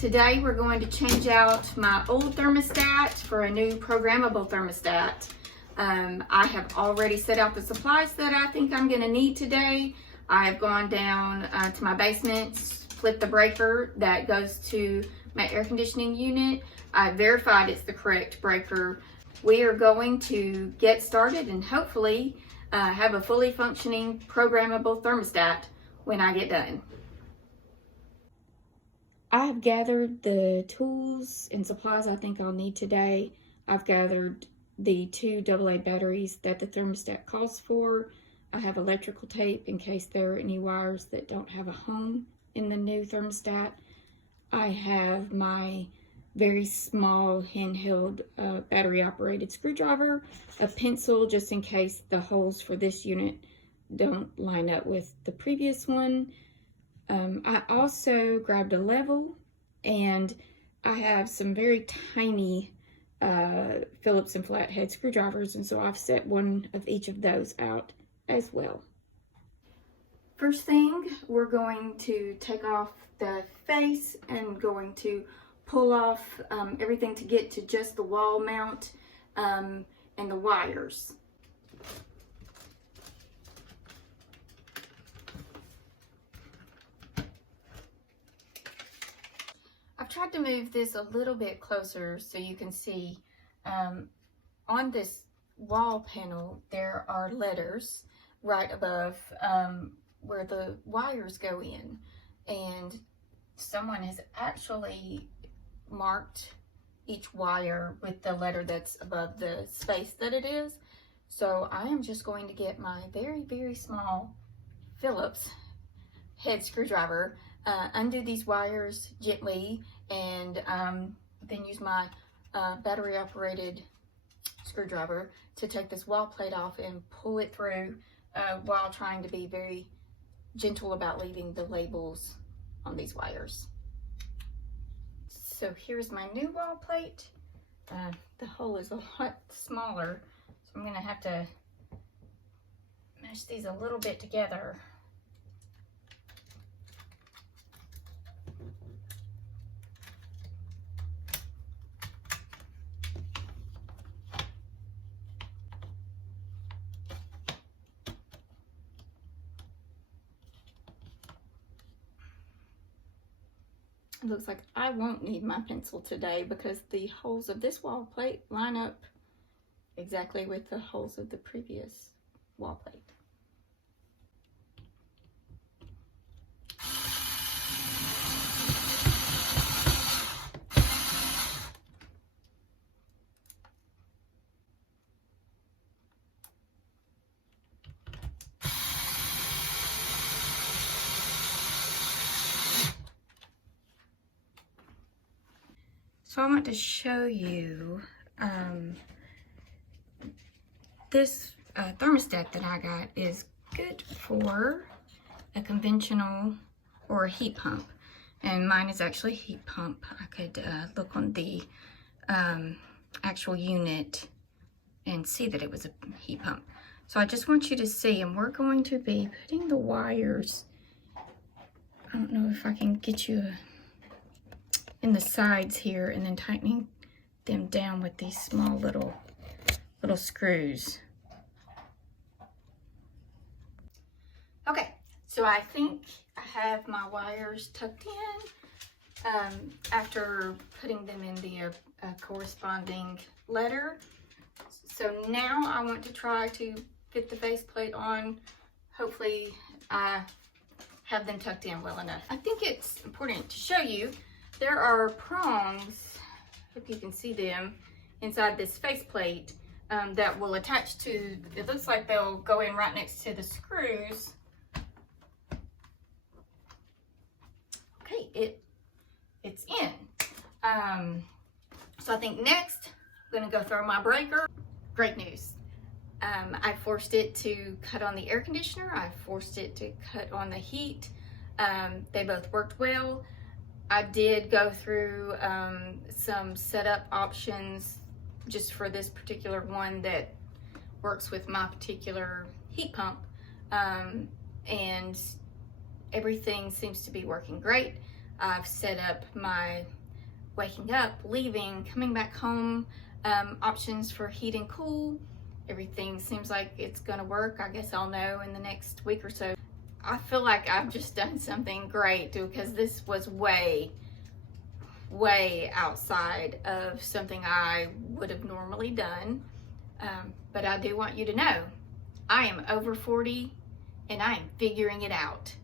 Today we're going to change out my old thermostat for a new programmable thermostat. I have already set out the supplies that I think I'm going to need today. I've gone down to my basement, flipped the breaker that goes to my air conditioning unit. I verified it's the correct breaker. We are going to get started and hopefully have a fully functioning programmable thermostat when I get done. I've gathered the tools and supplies I think I'll need today. I've gathered the 2 AA batteries that the thermostat calls for. I have electrical tape in case there are any wires that don't have a home in the new thermostat. I have my very small handheld battery operated screwdriver, a pencil just in case the holes for this unit don't line up with the previous one. I also grabbed a level, and I have some very tiny Phillips and flathead screwdrivers, and so I've set one of each of those out as well. First thing, we're going to take off the face and going to pull off everything to get to just the wall mount and the wires. I've tried to move this a little bit closer so you can see on this wall panel there are letters right above where the wires go in, and someone has actually marked each wire with the letter that's above the space that it is. So I am just going to get my very small Phillips head screwdriver, undo these wires gently, and then use my battery operated screwdriver to take this wall plate off and pull it through while trying to be very gentle about leaving the labels on these wires. So here's my new wall plate. The hole is a lot smaller, so I'm gonna have to mesh these a little bit together. It looks like I won't need my pencil today because the holes of this wall plate line up exactly with the holes of the previous wall plate. So I want to show you this thermostat that I got is good for a conventional or a heat pump, and mine is actually a heat pump. I could look on the actual unit and see that it was a heat pump. So I just want you to see, and we're going to be putting the wires, I don't know if I can get you in the sides here, and then tightening them down with these small little screws. Okay, so I think I have my wires tucked in after putting them in the corresponding letter. So now I want to try to fit the faceplate on. Hopefully I have them tucked in well enough. I think it's important to show you there are prongs, hope you can see them, inside this faceplate that will attach to, it looks like they'll go in right next to the screws. Okay, it's in. So I think next, I'm gonna go throw my breaker. Great news. I forced it to cut on the air conditioner. I forced it to cut on the heat. They both worked well. I did go through some setup options just for this particular one that works with my particular heat pump, and everything seems to be working great. I've set up my waking up, leaving, coming back home, options for heat and cool. Everything seems like it's gonna work. I guess I'll know in the next week or so. I feel like I've just done something great because this was way outside of something I would have normally done. But I do want you to know I am over 40 and I am figuring it out.